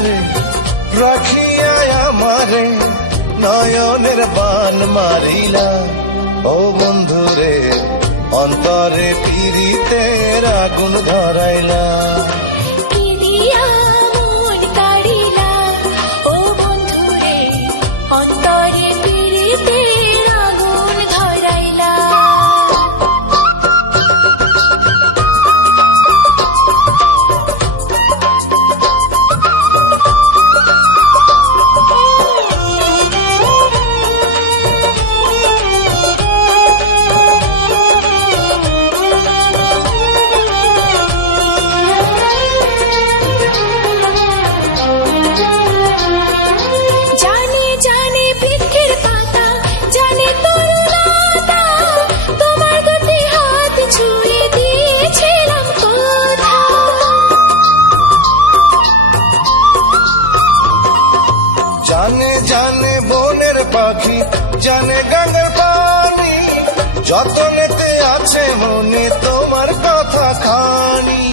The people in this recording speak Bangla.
করে রাখিয়া আমারে নয়নের বান মারিলা। ও বন্ধুরে অন্তরে পীড়িতের আগুন ধরাইলা। কি দিয়া মন কাড়িলা, ও বন্ধুরে অন্তরে পীড়িতের আগুন ধরাইলা। জানে জানে বৃক্ষের পাতা, জানে তরুলতা, তোমার দুটি হাত ছুঁয়ে দিয়েছিলাম কথা। জানে জানে বনের পাখি, জানে গঙ্গার পানি, যত